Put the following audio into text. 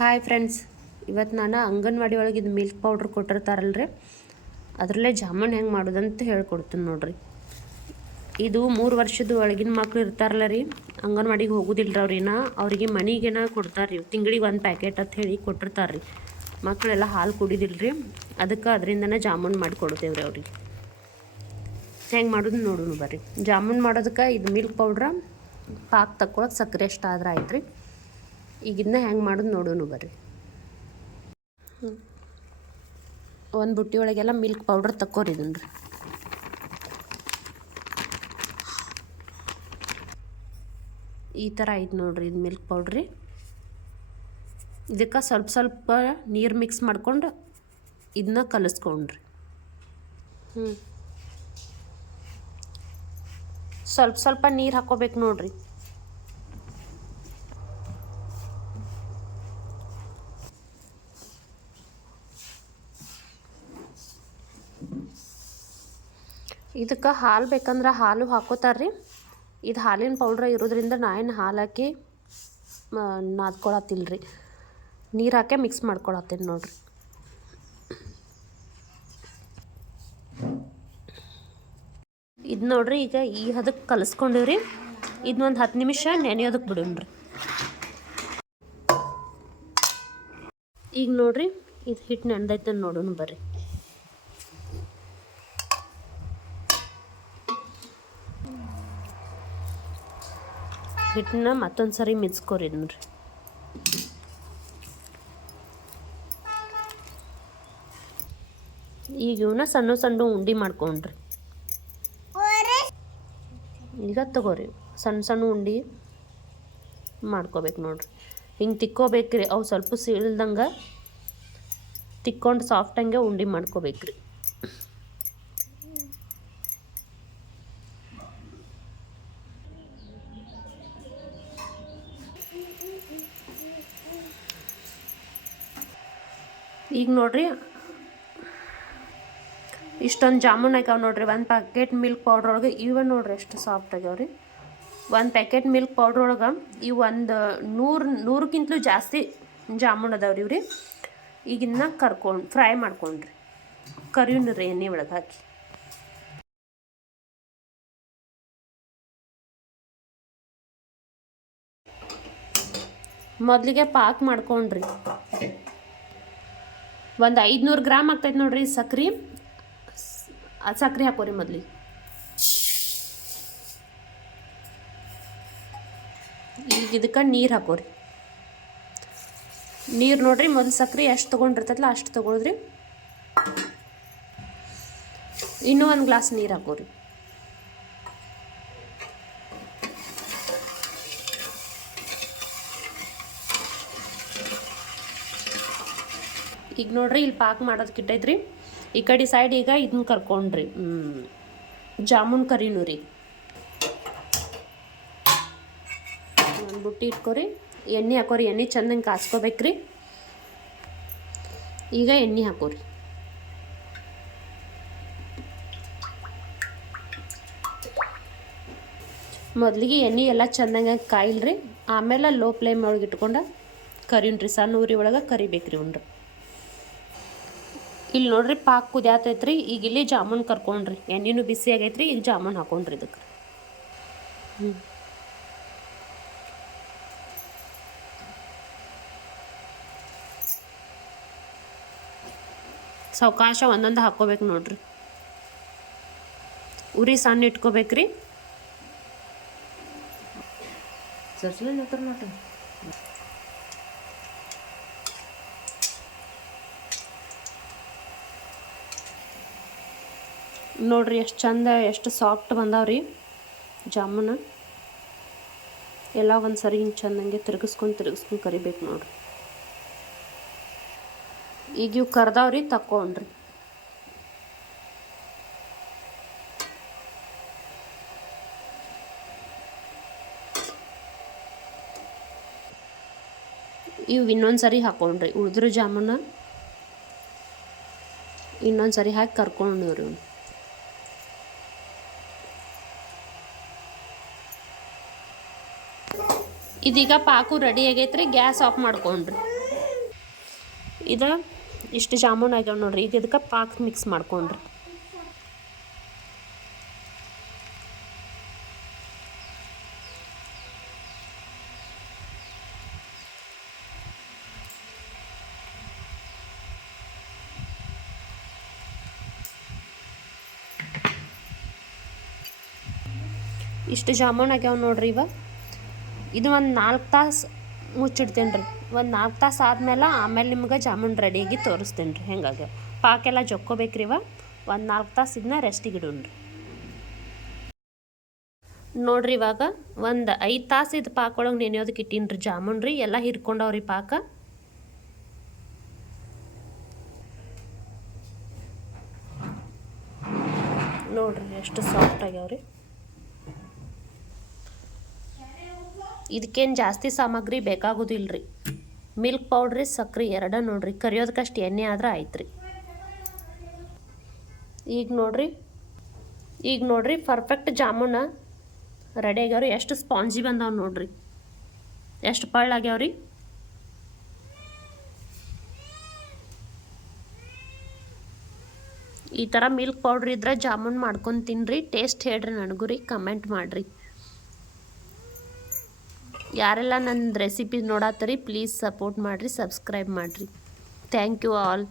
Hi friends, ಇವತ್ತು ನಾನು ಅಂಗನವಾಡಿ ಒಳಗೆ ಇದು ಮಿಲ್ಕ್ ಪೌಡ್ರ್ ಕೊಟ್ಟಿರ್ತಾರಲ್ರಿ, ಅದರಲ್ಲೇ ಜಾಮೂನ್ ಹೆಂಗೆ ಮಾಡೋದಂತ ಹೇಳ್ಕೊಡ್ತೀನಿ ನೋಡ್ರಿ. ಇದು 3 ವರ್ಷದ ಒಳಗಿನ ಮಕ್ಳು ಇರ್ತಾರಲ್ಲ ರೀ, ಅಂಗನವಾಡಿಗೆ ಹೋಗೋದಿಲ್ಲ ಅವ್ರಿನ, ಅವರಿಗೆ ಮನೆಗೇನ ಕೊಡ್ತಾರೆ ರೀ, ತಿಂಗಳಿಗೆ 1 ಪ್ಯಾಕೆಟ್ ಅಂತ ಹೇಳಿ ಕೊಟ್ಟಿರ್ತಾರೆ ರೀ. ಮಕ್ಕಳೆಲ್ಲ ಹಾಲು ಕುಡಿದಿಲ್ಲ ರೀ, ಅದಕ್ಕೆ ಅದರಿಂದನೇ ಜಾಮೂನ್ ಮಾಡಿ ಕೊಡ್ತೇವೆ ರೀ ಅವ್ರಿಗೆ. ಹೆಂಗೆ ಮಾಡೋದು ನೋಡೋಣ ಬರ್ರಿ. ಜಾಮೂನ್ ಮಾಡೋದಕ್ಕೆ ಇದು ಮಿಲ್ಕ್ ಪೌಡ್ರ ಪಾಕ್ ತಕ್ಕೊಳಕ್ಕೆ ಸಕ್ಕರೆ ಎಷ್ಟಾದ್ರೆ ಆಯ್ತು ರೀ. ಈಗ ಇದನ್ನ ಹೆಂಗೆ ಮಾಡೋದು ನೋಡೋಣ ಬರ್ರಿ. ಒಂದು ಬುಟ್ಟಿ ಒಳಗೆಲ್ಲ ಮಿಲ್ಕ್ ಪೌಡ್ರ್ ತಕ್ಕೋರಿ ಇದನ್ನು ರೀ. ಈ ಥರ ಐತೆ ನೋಡ್ರಿ ಇದು ಮಿಲ್ಕ್ ಪೌಡ್ರಿ. ಇದಕ್ಕೆ ಸ್ವಲ್ಪ ಸ್ವಲ್ಪ ನೀರು ಮಿಕ್ಸ್ ಮಾಡ್ಕೊಂಡು ಇದನ್ನ ಕಲಿಸ್ಕೊಂಡ್ರಿ. ಸ್ವಲ್ಪ ಸ್ವಲ್ಪ ನೀರು ಹಾಕೋಬೇಕು ನೋಡ್ರಿ. ಇದಕ್ಕೆ ಹಾಲು ಬೇಕಂದ್ರೆ ಹಾಲು ಹಾಕೋತಾರ್ರಿ. ಇದು ಹಾಲಿನ ಪೌಡ್ರ್ ಇರೋದ್ರಿಂದ ನಾನು ಹಾಲು ಹಾಕಿ ನಾದ್ಕೊಳತ್ತಿಲ್ರಿ, ನೀರು ಹಾಕಿ ಮಿಕ್ಸ್ ಮಾಡ್ಕೊಳತ್ತೀನಿ ನೋಡ್ರಿ. ಇದು ನೋಡ್ರಿ, ಈಗ ಈ ಹದಕ್ಕೆ ಕಲಿಸ್ಕೊಂಡಿವ್ರಿ. ಇದನ್ನೊಂದು 10 ನಿಮಿಷ ನೆನೆಯೋದಕ್ಕೆ ಬಿಡೋಣ್ರಿ. ಈಗ ನೋಡ್ರಿ, ಇದು ಹಿಟ್ಟು ನೆನೆದೈತೆ ನೋಡೋಣ ಬರ್ರಿ. ಹಿಟ್ಟನ್ನ ಮತ್ತೊಂದು ಸರಿ ಮಿಕ್ಸ್ಕೊರಿ ನೋಡ್ರಿ. ಈಗ ಇವನ್ನ ಸಣ್ಣ ಸಣ್ಣ ಉಂಡೆ ಮಾಡ್ಕೊಂಡ್ರಿ. ಈಗ ತಗೋರಿ, ಸಣ್ಣ ಸಣ್ಣ ಉಂಡೆ ಮಾಡ್ಕೋಬೇಕು ನೋಡ್ರಿ. ಹಿಂಗೆ ತಿಕ್ಕೋಬೇಕ್ರಿ, ಅವು ಸ್ವಲ್ಪ ಸೀಳ್ದಂಗೆ ತಿಕ್ಕೊಂಡು ಸಾಫ್ಟಂಗೆ ಉಂಡೆ ಮಾಡ್ಕೋಬೇಕ್ರಿ. ಈಗ ನೋಡ್ರಿ, ಇಷ್ಟೊಂದು ಜಾಮೂನ್ ಹಾಕ್ಯಾವ ನೋಡ್ರಿ. 1 ಪ್ಯಾಕೆಟ್ ಮಿಲ್ಕ್ ಪೌಡ್ರ್ ಒಳಗೆ ಇವ ನೋಡ್ರಿ ಎಷ್ಟು ಸಾಫ್ಟ್ ಆಗ್ಯಾವ್ರಿ. 1 ಪ್ಯಾಕೆಟ್ ಮಿಲ್ಕ್ ಪೌಡ್ರ್ ಒಳಗೆ ಇವು ಒಂದು 100ಕ್ಕಿಂತಲೂ ಜಾಸ್ತಿ ಜಾಮೂನ್ ಅದಾವ್ರಿ ಇವ್ರಿ. ಈಗಿನ್ನ ಫ್ರೈ ಮಾಡ್ಕೊಂಡ್ರಿ, ಕರಿಯುಣ್ರಿ ಎಣ್ಣೆ ಒಳಗೆ ಹಾಕಿ. ಮೊದಲಿಗೆ ಪಾಕ್ ಮಾಡ್ಕೊಂಡ್ರಿ. ಒಂದು 500 ಗ್ರಾಮ್ ಆಗ್ತೈತೆ ನೋಡ್ರಿ ಸಕ್ರೆ. ಸಕ್ರೆ ಹಾಕೋರಿ ಮೊದಲಿಗೆ. ಈಗ ಇದಕ್ಕೆ ನೀರು ಹಾಕೋರಿ. ನೀರು ನೋಡ್ರಿ, ಮೊದಲು ಸಕ್ರೆ ಎಷ್ಟು ತೊಗೊಂಡಿರ್ತೈತಲ್ಲ ಅಷ್ಟು ತೊಗೊಳ್ರಿ. ಇನ್ನೂ 1 ಗ್ಲಾಸ್ ನೀರು ಹಾಕೋರಿ. ಈಗ ನೋಡ್ರಿ, ಇಲ್ಲಿ ಪಾಕ್ ಮಾಡೋದಕ್ಕೆ ಇಟ್ಟೈತ್ರಿ. ಈ ಕಡೆ ಸೈಡ್ ಈಗ ಇದನ್ನ ಕರ್ಕೊಂಡ್ರಿ, ಜಾಮೂನ್ ಕರಿನೂ ರೀ. ಒಂದು ಬುಟ್ಟಿ ಇಟ್ಕೊರಿ, ಎಣ್ಣೆ ಹಾಕೋರಿ. ಎಣ್ಣೆ ಚೆಂದಂಗೆ ಕಾಸ್ಕೋಬೇಕ್ರಿ. ಈಗ ಎಣ್ಣೆ ಹಾಕೋರಿ. ಮೊದಲಿಗೆ ಎಣ್ಣೆ ಎಲ್ಲ ಚೆಂದಂಗೆ ಕಾಯಿಲ್ರಿ, ಆಮೇಲೆ ಲೋ ಫ್ಲೇಮ್ ಒಳಗೆ ಇಟ್ಕೊಂಡು ಕರಿಯುಣ್ರಿ. ಸಣ್ಣ ಉರಿ ಒಳಗೆ ಕರಿಬೇಕ್ರಿ ಉಂಡ್ರಿ. ಇಲ್ಲಿ ನೋಡ್ರಿ, ಪಾಕ್ ಕುದಿಯಾತೈತ್ರಿ. ಈಗ ಇಲ್ಲಿ ಜಾಮೂನ್ ಕರ್ಕೊಂಡ್ರಿ, ಎಣ್ಣೆನೂ ಬಿಸಿ ಆಗೈತ್ರಿ. ಈಗ ಜಾಮೂನ್ ಹಾಕೊಂಡ್ರಿ ಇದಕ್ಕೆ. ಸಾವಕಾಶ ಒಂದೊಂದು ಹಾಕೋಬೇಕು ನೋಡ್ರಿ. ಉರಿ ಸಣ್ಣ ಇಟ್ಕೋಬೇಕ್ರಿ. ನೋಡ್ರಿ ಎಷ್ಟು ಚಂದ, ಎಷ್ಟು ಸಾಫ್ಟ್ ಬಂದಾವ್ರಿ ಜಾಮೂನ. ಎಲ್ಲ ಒಂದು ಸರಿ ಹಿಂಗೆ ಚೆಂದಂಗೆ ತಿರುಗಿಸ್ಕೊಂಡು ಕರಿಬೇಕು ನೋಡ್ರಿ. ಈಗ ಇವು ಕರ್ದಾವ್ರಿ, ತಕ್ಕೊಂಡ್ರಿ. ಇವು ಇನ್ನೊಂದು ಸರಿ ಹಾಕೊಂಡ್ರಿ. ಉಳಿದ್ರು ಜಾಮೂನ ಇನ್ನೊಂದು ಸರಿ ಹಾಕಿ ಕರ್ಕೊಂಡ್ರಿ. ಇದೀಗ ಪಾಕು ರೆಡಿ ಆಗೈತ್ರಿ. ಗ್ಯಾಸ್ ಆಫ್ ಮಾಡ್ಕೊಂಡ್ರಿ. ಇದು ಇಷ್ಟು ಜಾಮೂನ್ ಆಗ್ಯಾವ ನೋಡ್ರಿ. ಈಗ ಇದಕ್ಕೆ ಪಾಕ್ ಮಿಕ್ಸ್ ಮಾಡ್ಕೊಂಡ್ರಿ. ಇಷ್ಟು ಜಾಮೂನ್ ಆಗ್ಯಾವ ನೋಡ್ರಿ. ಇದು ಒಂದು 4 ತಾಸು ಮುಚ್ಚಿಡ್ತೇನೆ ರೀ. ಒಂದು 4 ತಾಸು ಆಮೇಲೆ ನಿಮ್ಗೆ ಜಾಮೂನ್ ರೆಡಿಯಾಗಿ ತೋರಿಸ್ತೇನೆ ರೀ ಹೆಂಗಾಗ್ಯಾವ. ಪಾಕೆಲ್ಲ ಜೊಕ್ಕೋಬೇಕ್ರಿ. ಒಂದು 4 ತಾಸು ಇದನ್ನ ರೆಸ್ಟಿಗೆ ಇಡೋಣ್ರಿ. ನೋಡ್ರಿ ಇವಾಗ ಒಂದು 5 ತಾಸು ಇದು ಪಾಕೊಳಗೆ ನೆನೆಯೋದಕ್ಕೆ ಇಟ್ಟೀನಿ ರೀ. ಜಾಮೂನ್ ರೀ ಎಲ್ಲ ಹಿರ್ಕೊಂಡವ್ರಿ ಪಾಕ. ನೋಡ್ರಿ ಎಷ್ಟು ಸಾಫ್ಟ್ ಆಗ್ಯಾವ್ರಿ. ಇದಕ್ಕೇನು ಜಾಸ್ತಿ ಸಾಮಗ್ರಿ ಬೇಕಾಗೋದಿಲ್ಲ ರೀ. ಮಿಲ್ಕ್ ಪೌಡ್ರಿ ಸಕ್ರೆ ಎರಡೇ ನೋಡ್ರಿ. ಕರಿಯೋದಕ್ಕಷ್ಟು ಎಣ್ಣೆ ಆದ್ರೆ ಆಯ್ತು ರೀ. ಈಗ ನೋಡ್ರಿ ಪರ್ಫೆಕ್ಟ್ ಜಾಮೂನ ರೆಡಿ ಆಗ್ಯಾವ್ರಿ. ಎಷ್ಟು ಸ್ಪಾಂಜಿ ಬಂದಾವ ನೋಡ್ರಿ, ಎಷ್ಟು ಪಳ್ಳಾಗ್ಯಾವ್ರಿ. ಈ ಥರ ಮಿಲ್ಕ್ ಪೌಡ್ರ್ ಇದ್ರೆ ಜಾಮೂನ್ ಮಾಡ್ಕೊಂಡು ತಿನ್ನಿರಿ. ಟೇಸ್ಟ್ ಹೇಳ್ರಿ ನನಗೂ ರೀ, ಕಮೆಂಟ್ ಮಾಡಿರಿ. ಯಾರೆಲ್ಲ ನನ್ನ ರೆಸಿಪಿ ನೋಡತ್ತರಿ ಪ್ಲೀಸ್ ಸಪೋರ್ಟ್ ಮಾಡಿರಿ, ಸಬ್ಸ್ಕ್ರೈಬ್ ಮಾಡಿರಿ. Thank you all.